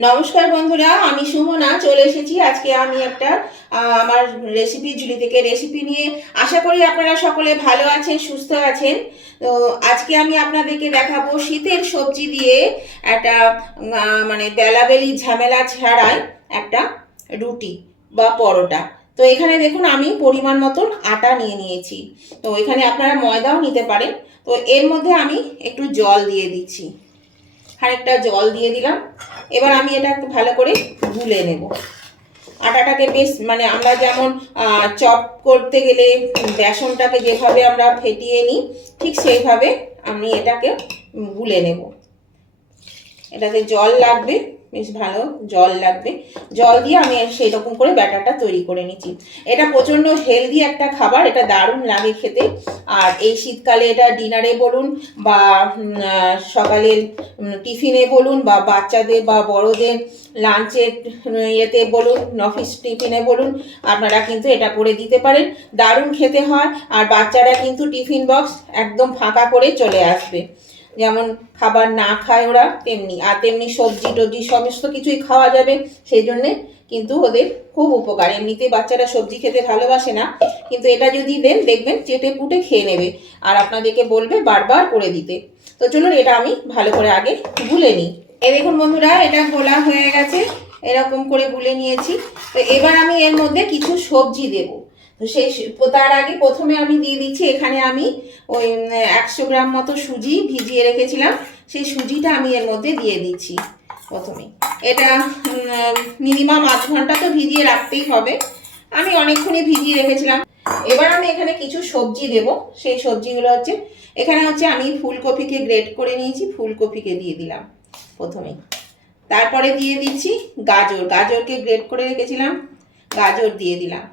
নমস্কার বন্ধুরা, আমি সুমনা চলে এসেছি। আজকে আমি একটা আমার রেসিপি ঝুলি থেকে রেসিপি নিয়ে আশা করি আপনারা সকলে ভালো আছেন, সুস্থ আছেন। তো আজকে আমি আপনাদেরকে দেখাবো শীতের সবজি দিয়ে একটা মানে বেলাবেলি ঝামেলা ছাড়াই একটা রুটি বা পরোটা। তো এখানে দেখুন আমি পরিমাণ মতন আটা নিয়ে নিয়েছি। তো এখানে আপনারা ময়দাও নিতে পারেন। তো এর মধ্যে আমি একটু জল দিয়ে দিচ্ছি, খানিকটা জল দিয়ে দিলাম। এবার আমি এটা একটু ভালো করে গুলে নেব। আটাটাকে বেশ মানে আমরা যেমন চপ করতে গেলে বেসনটাকে যেভাবে আমরা ফেটিয়ে নিই, ঠিক সেইভাবে আমি এটাকে গুলে নেব। এটাতে জল লাগবে, বেশ ভালো জল লাগবে। জল দিয়ে আমি সেই রকম করে ব্যাটারটা তৈরি করে নিচ্ছি। এটা প্রচণ্ড হেলদি একটা খাবার, এটা দারুণ লাগে খেতে। আর এই শীতকালে এটা ডিনারে বলুন বা সকালের টিফিনে বলুন বা বাচ্চাদের বা বড়দের লাঞ্চের ইয়েতে বলুন, অফিস টিফিনে বলুন, আপনারা কিন্তু এটা করে দিতে পারেন। দারুণ খেতে হয়। আর বাচ্চারা কিন্তু টিফিন বক্স একদম ফাঁকা করে চলে আসবে। যেমন খাবার না খায় ওরা তেমনি, আর তেমনি সবজি টবজি সমস্ত কিছুই খাওয়া যাবে, সেই জন্যে কিন্তু ওদের খুব উপকার। এমনিতে বাচ্চারা সবজি খেতে ভালোবাসে না, কিন্তু এটা যদি দেন দেখবেন চেটে পুটে খেয়ে নেবে আর আপনাদেরকে বলবে বারবার করে দিতে। তো চলুন এটা আমি ভালো করে আগে গুলে নিই। এই দেখুন বন্ধুরা, এটা গোলা হয়ে গেছে, এরকম করে গুলে নিয়েছি। তো এবার আমি এর মধ্যে কিছু সবজি দেবো। তো সেই তার আগে প্রথমে আমি দিয়ে দিচ্ছি, এখানে আমি ওই 100 গ্রাম মতো সুজি ভিজিয়ে রেখেছিলাম, সেই সুজিটা আমি এর মধ্যে দিয়ে দিচ্ছি প্রথমে। এটা মিনিমাম আধ ঘন্টা তো ভিজিয়ে রাখতেই হবে, আমি অনেকক্ষণই ভিজিয়ে রেখেছিলাম। এবার আমি এখানে কিছু সবজি দেব। সেই সবজিগুলো হচ্ছে, এখানে হচ্ছে আমি ফুলকপিকে গ্রেট করে নিয়েছি, ফুলকপিকে দিয়ে দিলাম প্রথমে। তারপরে দিয়ে দিচ্ছি গাজর, গাজরকে গ্রেট করে রেখেছিলাম, গাজর দিয়ে দিলাম।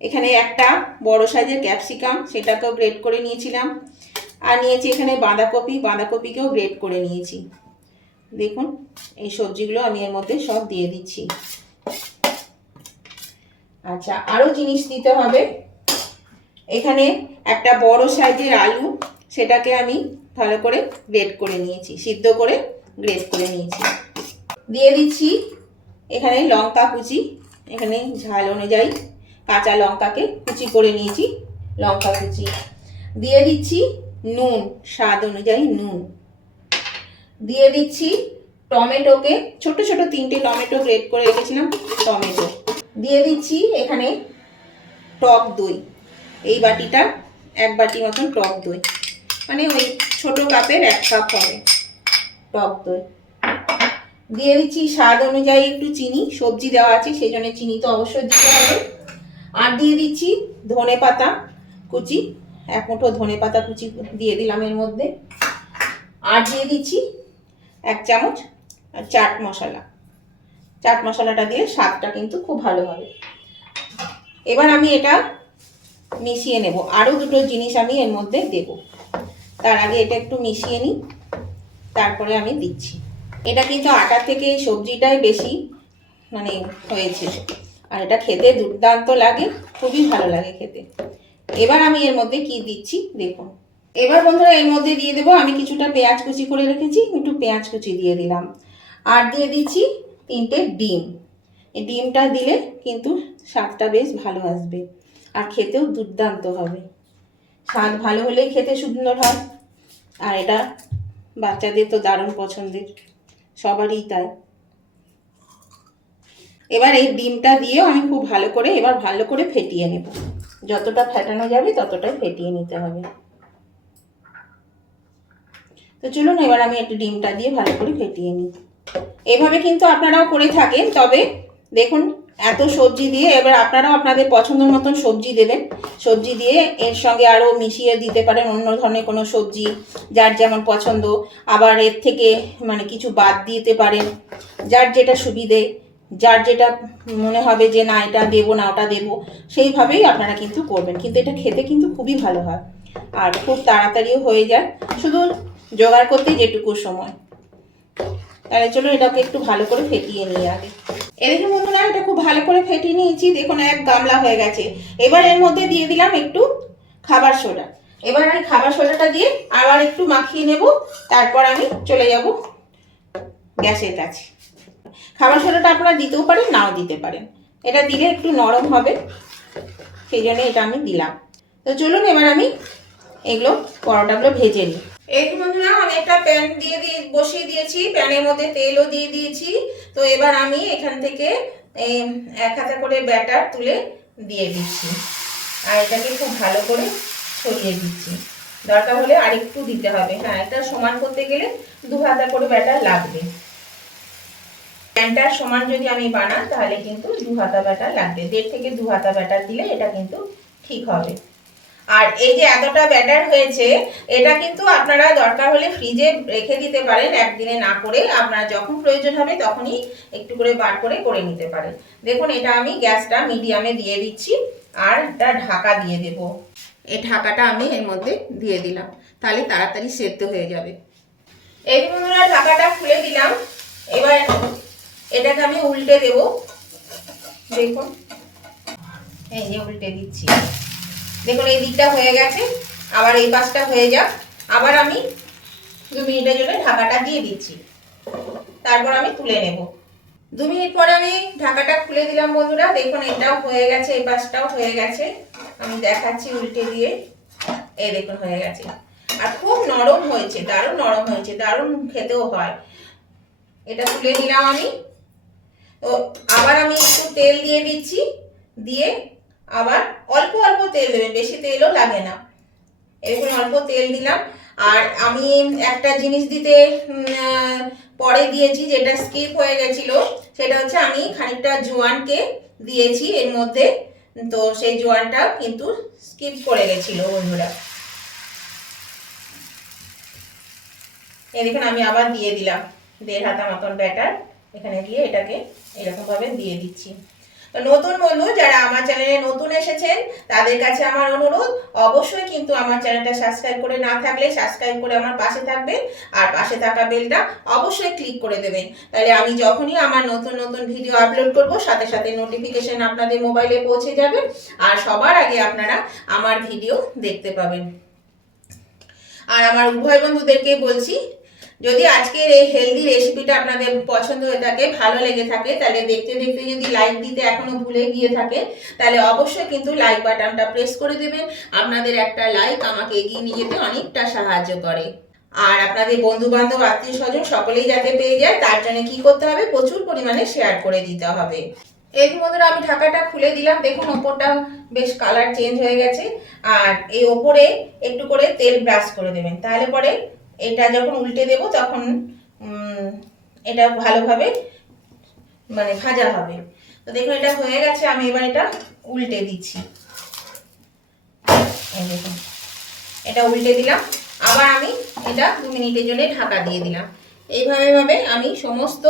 এখানে একটা বড় সাইজের ক্যাপসিকাম, সেটাকেও গ্রেট করে নিয়েছিলাম। আর নিয়েছি এখানে বাঁধাকপি, বাঁধাকপিকেও গ্রেট করে নিয়েছি। দেখুন এই সবজিগুলো আমি এর মধ্যে সব দিয়ে দিচ্ছি। আচ্ছা, আরও জিনিস দিতে হবে। এখানে একটা বড় সাইজের আলু, সেটাকে আমি ভালো করে গ্রেট করে নিয়েছি, সিদ্ধ করে গ্রেট করে নিয়েছি। দিয়ে দিচ্ছি এখানে লঙ্কা কুচি, এখানে ঝাল অনুযায়ী কাঁচা লঙ্কাকে কুচি করে নিয়েছি, লঙ্কা কুচি। দিয়ে দিচ্ছি নুন, স্বাদ অনুযায়ী নুন। দিয়ে দিচ্ছি টমেটোকে, ছোট ছোট 3টে টমেটো গ্রেট করে রেখেছিলাম, টমেটো দিয়ে দিচ্ছি। এখানে টক দই, এই বাটিটা 1 বাটি মতন টক দই, মানে ওই ছোট কাপের 1 কাপ হবে টক দই। দিয়ে দিচ্ছি স্বাদ অনুযায়ী একটু চিনি, সবজি দেওয়া আছে সেই জন্য চিনি তো অবশ্যই দিতে হবে। আর দিয়ে দিচ্ছি ধনে পাতা কুচি, 1 মুঠো ধনে পাতা কুচি দিয়ে দিলাম এর মধ্যে। আর দিয়ে দিচ্ছি 1 চামচ চাট মশলা। চাট মশলাটা দিয়ে স্বাদটা কিন্তু খুব ভালো হবে। এবার আমি এটা মিশিয়ে নেব। আরও দুটো জিনিস আমি এর মধ্যে দেব, তার আগে এটা একটু মিশিয়ে নিই, তারপরে আমি দিচ্ছি। এটা কিন্তু আটা থেকে সবজিটাই বেশি মানে হয়েছে, আর এটা খেতে দুর্দান্ত লাগে, খুবই ভালো লাগে খেতে। এবার আমি এর মধ্যে কি দিচ্ছি দেখুন। এবার বন্ধুরা এর মধ্যে দিয়ে দেবো, আমি কিছুটা পেঁয়াজ কুচি করে রেখেছি, একটু পেঁয়াজ কুচি দিয়ে দিলাম। আর দিয়ে দিচ্ছি 3টে ডিম। এই ডিমটা দিলে কিন্তু স্বাদটা বেশ ভালো আসবে আর খেতেও দুর্দান্ত হবে। স্বাদ ভালো হলেই খেতে সুন্দর হয়, আর এটা বাচ্চাদের তো দারুণ পছন্দের, সবারই তাই। এবার এই ডিমটা দিয়েও আমি খুব ভালো করে এবার ভালো করে ফেটিয়ে নেব। যতটা ফেটানো যাবে ততটাই ফেটিয়ে নিতে হবে। তো চলুন এবার আমি একটু ডিমটা দিয়ে ভালো করে ফেটিয়ে নিই। এভাবে কিন্তু আপনারাও করে থাকেন, তবে দেখুন এত সবজি দিয়ে এবার আপনারাও আপনাদের পছন্দ মতন সবজি দেবেন। সবজি দিয়ে এর সঙ্গে আরও মিশিয়ে দিতে পারেন অন্য ধরনের কোনো সবজি, যার যেমন পছন্দ। আবার এর থেকে মানে কিছু বাদ দিতে পারেন, যার যেটা সুবিধে, যার যেটা মনে হবে যে না এটা দেবো না ওটা দেবো, সেইভাবেই আপনারা কিন্তু করবেন। কিন্তু এটা খেতে কিন্তু খুবই ভালো হয় আর খুব তাড়াতাড়িও হয়ে যায়, শুধু জোগাড় করতে যেটুকু সময়। তাহলে চলো এটাকে একটু ভালো করে ফেটিয়ে নিই আগে। এদিকে বন্ধুরা এটা খুব ভালো করে ফেটিয়ে নিয়েছি, দেখুন 1 গামলা হয়ে গেছে। এবার এর মধ্যে দিয়ে দিলাম একটু খাবার সোডা। এবার আমি খাবার সোডাটা দিয়ে আবার একটু মাখিয়ে নেব, তারপর আমি চলে যাব গ্যাসের কাছে। খাবার সোডাটা আপনারা দিতেও পারেন, নাও দিতে পারেন। এটা দিলে একটু নরম হবে, সেই জন্য এটা আমি দিলাম। তো চলুন এবার আমি এগুলো পরোটাগুলো ভেজে নিই। এই বন্ধুরা আমি একটা প্যান বসিয়ে দিয়েছি, প্যানের মধ্যে তেলও দিয়ে দিয়েছি। তো এবার আমি এখান থেকে এক হাতা করে ব্যাটার তুলে দিয়ে দিচ্ছি, আর এটাকে খুব ভালো করে ছড়িয়ে দিচ্ছি। দরকার হলে আরেকটু দিতে হবে। হ্যাঁ, এটা সমান করতে গেলে 2 হাতা করে ব্যাটার লাগবে। প্যানটার সমান যদি আমি বানাই তাহলে কিন্তু 2 হাতা ব্যাটার লাগবে। 1.5 থেকে 2 হাতা ব্যাটার দিলে এটা কিন্তু ঠিক হবে। আর এই যে এতটা ব্যাটার হয়েছে, এটা কিন্তু আপনারা দরকার হলে ফ্রিজে রেখে দিতে পারেন, একদিনে না করে আপনারা যখন প্রয়োজন হবে তখনই একটু করে বার করে করে নিতে পারেন। দেখুন এটা আমি গ্যাসটা মিডিয়ামে দিয়ে দিচ্ছি, আর একটা ঢাকা দিয়ে দেব। এই ঢাকাটা আমি এর মধ্যে দিয়ে দিলাম, তাহলে তাড়াতাড়ি সেদ্ধ হয়ে যাবে। এই বন্ধুরা ঢাকাটা খুলে দিলাম। এবার এটাকে আমি উল্টে দেব। দেখুন এই যে উল্টে দিচ্ছি। দেখুন এই দিকটা হয়ে গেছে, আবার এই পাশটা হয়ে যাক। আবার আমি 2 মিনিটের জন্য ঢাকাটা দিয়ে দিচ্ছি, তারপর আমি তুলে নেব। 2 মিনিট পরে আমি ঢাকাটা খুলে দিলাম বন্ধুরা। দেখুন এটাও হয়ে গেছে, এই পাশটাও হয়ে গেছে। আমি দেখাচ্ছি উল্টে দিয়ে। এই দেখুন হয়ে গেছে, আর খুব নরম হয়েছে, দারুণ নরম হয়েছে, দারুণ খেতেও হয়। এটা তুলে নিলাম আমি। তো আবার আমি একটু তেল দিয়ে দিচ্ছি, দিয়ে আবার অল্প অল্প তেল দেবেন, বেশি তেলও লাগে না। এরকম অল্প তেল দিলাম। আর আমি একটা জিনিস দিতে পরে দিয়েছি, যেটা স্কিপ হয়ে গেছিল, সেটা হচ্ছে আমি খানিকটা জোয়ানকে দিয়েছি এর মধ্যে। তো সেই জোয়ানটা কিন্তু স্কিপ করে গেছিল বন্ধুরা। এই দেখুন আমি আবার দিয়ে দিলাম 1.5 হাতা মতন ব্যাটার, এখানে দিয়ে এটাকে এরকম ভাবে দিয়ে দিচ্ছি। নতুন বন্ধু যারা আমার চ্যানেলে নতুন এসেছেন তাদের কাছে আমার অনুরোধ, অবশ্যই কিন্তু আমার চ্যানেলটা সাবস্ক্রাইব করে না থাকলে সাবস্ক্রাইব করে আমার পাশে থাকবেন, আর পাশে থাকা বেলটা অবশ্যই ক্লিক করে দেবেন। তাহলে আমি যখনই আমার নতুন নতুন ভিডিও আপলোড করব সাথে সাথে নোটিফিকেশন আপনাদের মোবাইলে পৌঁছে যাবে, আর সবার আগে আপনারা আমার ভিডিও দেখতে পাবেন। আর আমার উভয় বন্ধুদেরকে বলছি, যদি আজকের এই হেলদি রেসিপিটা আপনাদের পছন্দ হয়ে থাকে, ভালো লেগে থাকে, তাহলে দেখতে দেখতে যদি লাইক দিতে এখনো ভুলে গিয়ে থাকে, তাহলে অবশ্যই কিন্তু লাইক বাটনটা প্রেস করে দেবেন। আপনাদের একটা লাইক আমাকে এগিয়ে নিয়ে যেতে অনেকটা সাহায্য করে। আর আপনাদের বন্ধু বান্ধব আত্মীয় স্বজন সকলেই যাতে পেয়ে যায়, তার জন্য কি করতে হবে, প্রচুর পরিমাণে শেয়ার করে দিতে হবে। এই বন্ধুরা আমি ঢাকাটা খুলে দিলাম। দেখুন ওপরটা বেশ কালার চেঞ্জ হয়ে গেছে। আর এই ওপরে একটু করে তেল ব্রাশ করে দেবেন, তাহলে পরে এটা যখন উল্টে দেব তখন এটা ভালোভাবে মানে ভাজা হবে। তো দেখুন এটা হয়ে গেছে, আমি এবার এটা উল্টে দিচ্ছি। এই দেখুন এটা উল্টে দিলাম, আবার আমি এটা 2 মিনিটের জন্য ঢাকা দিয়ে দিলাম। এইভাবে আমি সমস্ত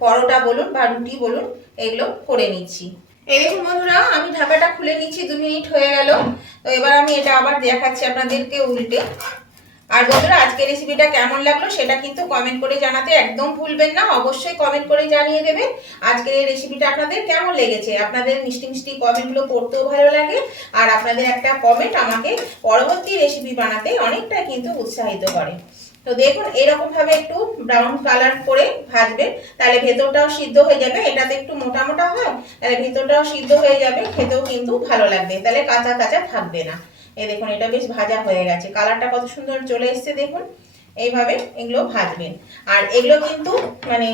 পরোটা বলুন বা রুটি বলুন এগুলো করে নিচ্ছি। এই দেখুন বন্ধুরা আমি ঢাকাটা খুলে নিচ্ছি, 2 মিনিট হয়ে গেল। তো এবার আমি এটা আবার দেখাচ্ছি আপনাদেরকে উল্টে। আর বন্ধুরা আজকের রেসিপিটা কেমন লাগলো সেটা কিন্তু কমেন্ট করে জানাতে একদম ভুলবেন না, অবশ্যই কমেন্ট করে জানিয়ে দেবেন আজকের এই রেসিপিটা আপনাদের কেমন লেগেছে। আপনাদের মিষ্টি মিষ্টি কমেন্টগুলো পড়তেও ভালো লাগে, আর আপনাদের একটা কমেন্ট আমাকে পরবর্তী রেসিপি বানাতে অনেকটা কিন্তু উৎসাহিত করে। তো দেখুন এরকম ভাবে একটু ব্রাউন কালার করে ভাজবেন, তাহলে ভেতরটাও সিদ্ধ হয়ে যাবে। এটাতে একটু মোটা মোটা হয়, তাহলে ভেতরটাও সিদ্ধ হয়ে যাবে, খেতেও কিন্তু ভালো লাগবে, তাহলে কাঁচা কাঁচা থাকবে না। এই দেখুন এটা বেশ ভাজা হয়ে গেছে, কালারটা কত সুন্দর চলে এসছে দেখুন। এইভাবে এগুলো ভাজবেন। আর এগুলো কিন্তু মানে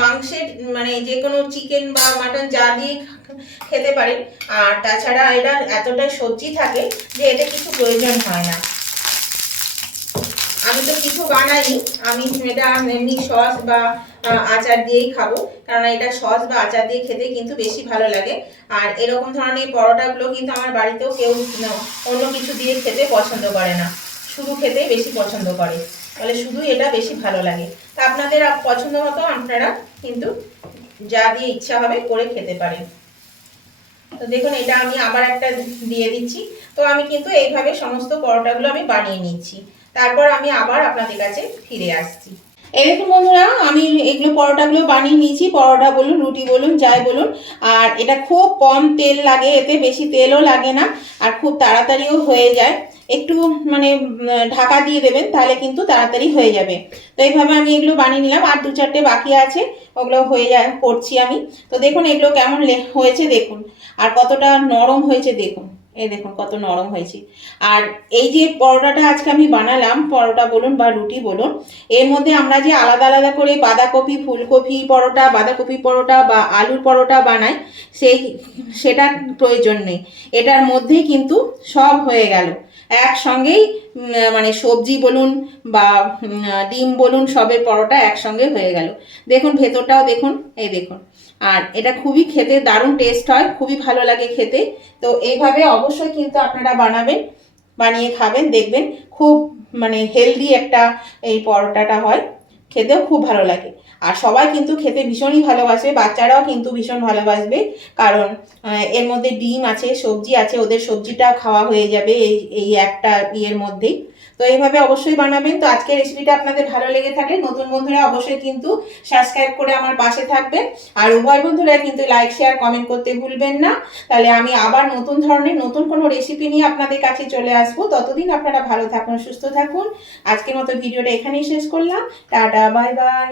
মাংসের মানে যে কোনো চিকেন বা মাটন যা দিয়ে খেতে পারেন। আর তাছাড়া এটা এতটাই সবজি থাকে যে এতে কিছু প্রয়োজন হয় না। আমি তো কিছু বানাইনি, আমি এটা এমনি সস বা আচার দিয়েই খাবো, কারণ এটা সস বা আচার দিয়ে খেতে কিন্তু বেশি ভালো লাগে। আর এরকম ধরনের পরোটাগুলো কিন্তু আমার বাড়িতেও কেউ অন্য কিছু দিয়ে খেতে পছন্দ করে না, শুধু খেতেই বেশি পছন্দ করে, তাহলে শুধু এটা বেশি ভালো লাগে। তা আপনাদের পছন্দ মতো আপনারা কিন্তু যা দিয়ে ইচ্ছা হবে করে খেতে পারেন। তো দেখুন এটা আমি আবার একটা দিয়ে দিচ্ছি। তো আমি কিন্তু এইভাবে সমস্ত পরোটাগুলো আমি বানিয়ে নিচ্ছি, তারপর আমি আবার আপনাদের কাছে ফিরে আসছি। এই দেখুন বন্ধুরা আমি এগুলো পরোটাগুলো বানিয়ে নিয়েছি, পরোটা বলুন রুটি বলুন যাই বলুন। আর এটা খুব কম তেল লাগে, এতে বেশি তেলও লাগে না, আর খুব তাড়াতাড়িও হয়ে যায়। একটু মানে ঢাকা দিয়ে দেবেন, তাহলে কিন্তু তাড়াতাড়ি হয়ে যাবে। তো এইভাবে আমি এগুলো বানিয়ে নিলাম, আর 2-4টে বাকি আছে, ওগুলো হয়ে যায় করছি আমি। তো দেখুন এগুলো কেমন হয়েছে দেখুন, আর কতটা নরম হয়েছে দেখুন, এই দেখুন কত নরম হয়েছে। আর এই যে পরোটাটা আজকে আমি বানালাম, পরোটা বলুন বা রুটি বলুন, এর মধ্যে আমরা যে আলাদা আলাদা করে বাঁধাকপি, ফুলকপি পরোটা, বাঁধাকপি পরোটা বা আলুর পরোটা বানাই, সেটার প্রয়োজন নেই। এটার মধ্যেই কিন্তু সব হয়ে গেল একসঙ্গেই, মানে সবজি বলুন বা ডিম বলুন, সবের পরোটা একসঙ্গে হয়ে গেল। দেখুন ভেতরটাও দেখুন, এই দেখুন। আর এটা খুবই খেতে দারুণ টেস্ট হয়, খুবই ভালো লাগে খেতে। তো এইভাবে অবশ্যই কিন্তু আপনারা বানাবেন, বানিয়ে খাবেন, দেখবেন খুব মানে হেলদি একটা এই পরোটাটা হয়, খেতেও খুব ভালো লাগে। আর সবাই কিন্তু খেতে ভীষণই ভালোবাসে, বাচ্চারাও কিন্তু ভীষণ ভালোবাসবে, কারণ এর মধ্যে ডিম আছে, সবজি আছে, ওদের সবজিটা খাওয়া হয়ে যাবে এই একটা ইয়ের মধ্যেই। তো এইভাবে অবশ্যই বানাবেন। তো আজকের রেসিপিটা আপনাদের ভালো লেগে থাকলে নতুন বন্ধুরা অবশ্যই কিন্তু সাবস্ক্রাইব করে আমার পাশে থাকবেন, আর উভয় বন্ধুরা কিন্তু লাইক শেয়ার কমেন্ট করতে ভুলবেন না। তাহলে আমি আবার নতুন ধরনের নতুন কোনো রেসিপি নিয়ে আপনাদের কাছে চলে আসবো। ততদিন আপনারা ভালো থাকুন, সুস্থ থাকুন। আজকের মতো ভিডিওটা এখানেই শেষ করলাম। Tata, bye bye.